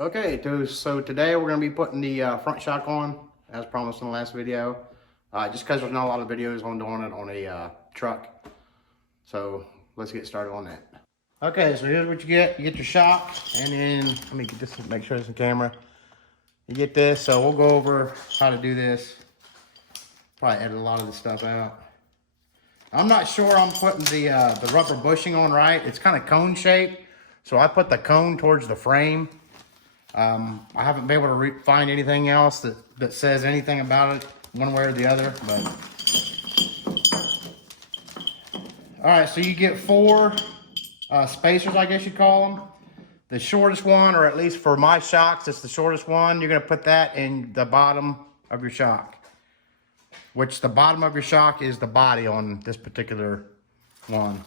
Okay, so today we're going to be putting the front shock on, as promised in the last video. Just because there's not a lot of videos on doing it on a truck. So let's get started on that. Okay, so here's what you get. You get your shock, and then, let me get this, make sure it's in camera. You get this, so we'll go over how to do this. Probably edit a lot of this stuff out. I'm not sure I'm putting the rubber bushing on right. It's kind of cone shaped, so I put the cone towards the frame. I haven't been able to find anything else that says anything about it one way or the other, but all right, so you get four spacers, I guess you call them. The shortest one, or at least for my shocks, it's the shortest one. You're going to put that in the bottom of your shock, which the bottom of your shock is the body on this particular one.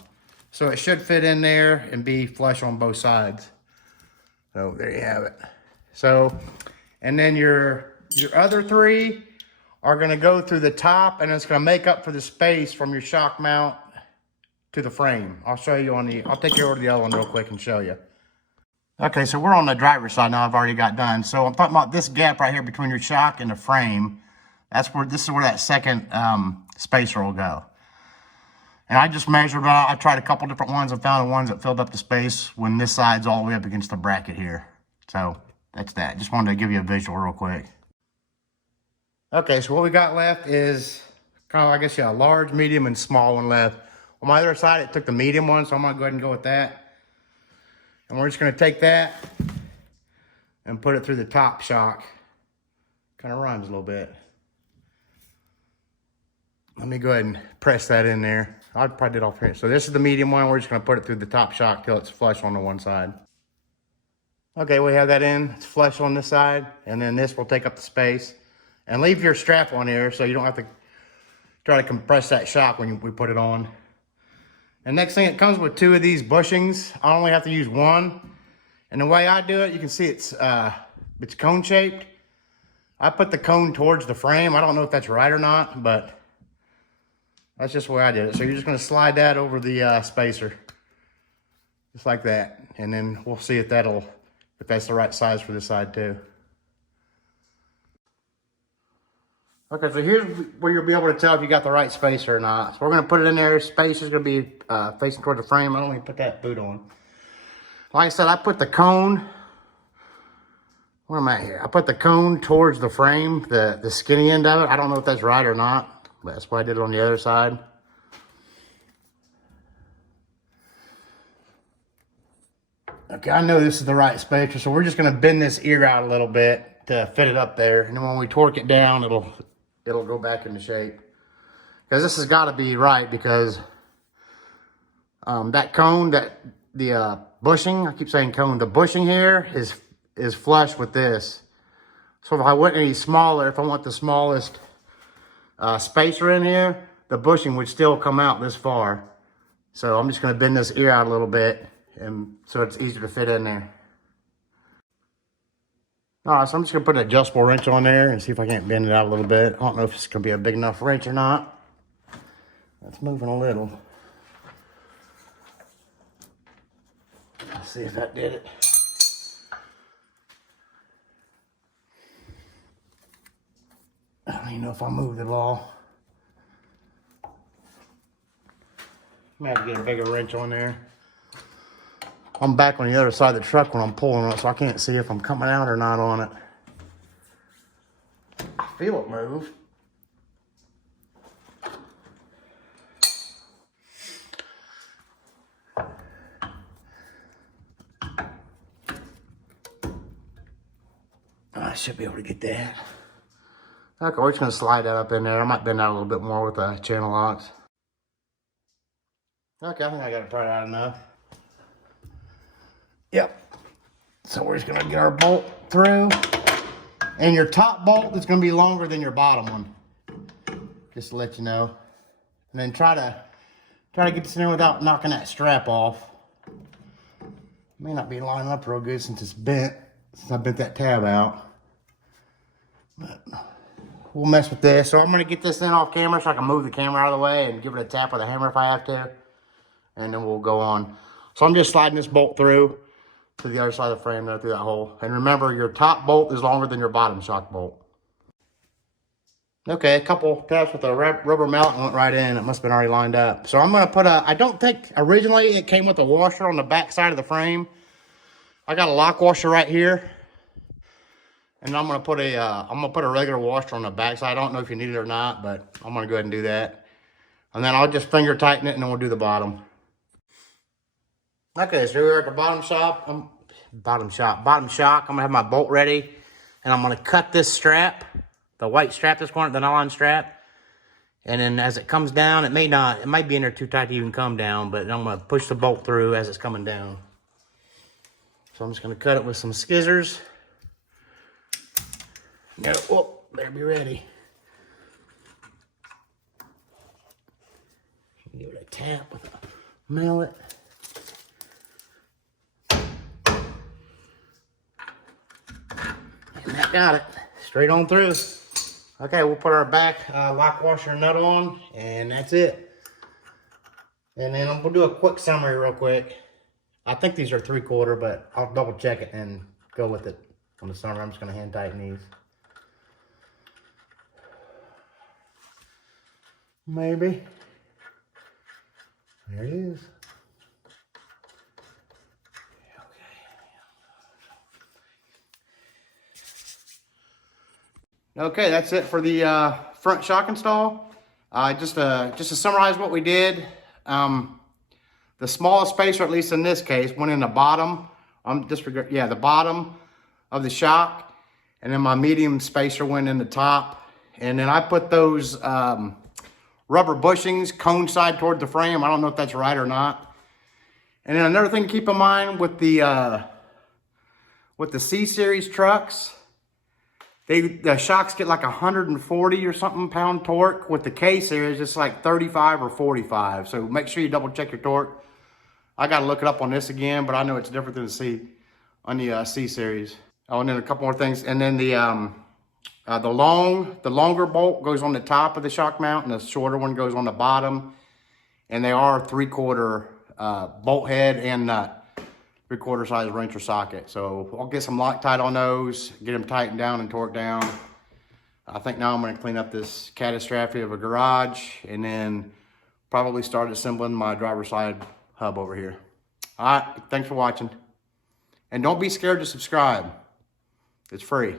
So it should fit in there and be flush on both sides. So there you have it. So, and then your other three are going to go through the top, and it's going to make up for the space from your shock mount to the frame. I'll show you I'll take you over to the other one real quick and show you. Okay, so we're on the driver's side now. I've already got done. So I'm talking about this gap right here between your shock and the frame. This is where that second spacer will go. And I just measured out. I tried a couple different ones and found the ones that filled up the space when this side's all the way up against the bracket here. So that's that. Just wanted to give you a visual real quick. Okay, so what we got left is kind of, I guess, a large, medium, and small one left. On my other side, it took the medium one, so I'm going to go ahead and go with that. And we're just going to take that and put it through the top shock. Kind of rhymes a little bit. Let me go ahead and press that in there. I'll probably do it off here. So this is the medium one. We're just going to put it through the top shock till it's flush on the one side. Okay, we have that in. It's flush on this side. And then this will take up the space. And leave your strap on here so you don't have to try to compress that shock when we put it on. And next thing, it comes with two of these bushings. I only have to use one. And the way I do it, you can see it's cone shaped. I put the cone towards the frame. I don't know if that's right or not, but that's just the way I did it. So you're just going to slide that over the spacer. Just like that. And then we'll see if that's the right size for this side too. Okay, so here's where you'll be able to tell if you got the right spacer or not. So we're going to put it in there. Spacer's going to be facing toward the frame. I don't even put that boot on. Like I said, I put the cone. Where am I here? I put the cone towards the frame, the skinny end of it. I don't know if that's right or not, but that's why I did it on the other side. Okay, I know this is the right spacer, so we're just going to bend this ear out a little bit to fit it up there. And then when we torque it down, it'll go back into shape. Because this has got to be right, because that cone, the bushing, I keep saying cone, the bushing here is flush with this. So if I went any smaller, if I want the smallest spacer in here, the bushing would still come out this far. So I'm just going to bend this ear out a little bit, and so it's easier to fit in there. All right, so I'm just going to put an adjustable wrench on there and see if I can't bend it out a little bit. I don't know if it's going to be a big enough wrench or not. It's moving a little. Let's see if that did it. I don't even know if I moved it all. I may have to get a bigger wrench on there. I'm back on the other side of the truck when I'm pulling it, so I can't see if I'm coming out or not on it. I feel it move. I should be able to get that. Okay, we're just going to slide that up in there. I might bend that a little bit more with the channel locks. Okay, I think I got it tied out enough. Yep. So we're just going to get our bolt through. And your top bolt is going to be longer than your bottom one. Just to let you know. And then try to get this in there without knocking that strap off. May not be lining up real good since it's bent. Since I bent that tab out. But we'll mess with this. So I'm going to get this thing off camera so I can move the camera out of the way and give it a tap with a hammer if I have to. And then we'll go on. So I'm just sliding this bolt through. to the other side of the frame there through that hole. And remember, your top bolt is longer than your bottom shock bolt. Okay, a couple taps with a rubber mallet and went right in. It must have been already lined up. So I'm going to put a, I don't think originally it came with a washer on the back side of the frame. I got a lock washer right here. And I'm going to put a regular washer on the back side. I don't know if you need it or not, but I'm going to go ahead and do that. And then I'll just finger tighten it and then we'll do the bottom. Okay, so we're at the bottom shock. Bottom shock. I'm going to have my bolt ready. And I'm going to cut this strap. The white strap that's going, the nylon strap. And then as it comes down, it might be in there too tight to even come down, but I'm going to push the bolt through as it's coming down. So I'm just going to cut it with some scissors. No, oh, better be ready. Give it a tap with a mallet. And that got it. Straight on through. Okay, we'll put our back lock washer nut on, and that's it. And then we'll do a quick summary real quick. I think these are 3/4, but I'll double check it and go with it on the summary. I'm just going to hand tighten these. Maybe. There it is. Okay, that's it for the front shock install. Just to summarize what we did, the smallest spacer, at least in this case, went in the bottom. The bottom of the shock, and then my medium spacer went in the top. And then I put those rubber bushings cone side toward the frame. I don't know if that's right or not. And then another thing to keep in mind with the C series trucks. The shocks get like 140 or something pound torque. With the K series, it's like 35 or 45. So make sure you double check your torque. I got to look it up on this again, but I know it's different than the C series. Oh, and then a couple more things. And then the longer bolt goes on the top of the shock mount, and the shorter one goes on the bottom. And they are 3/4 bolt head and nut. 3/4 size wrench or socket. So I'll get some Loctite on those, get them tightened down and torqued down. I think now I'm going to clean up this catastrophe of a garage and then probably start assembling my driver's side hub over here. All right, thanks for watching. And don't be scared to subscribe. It's free.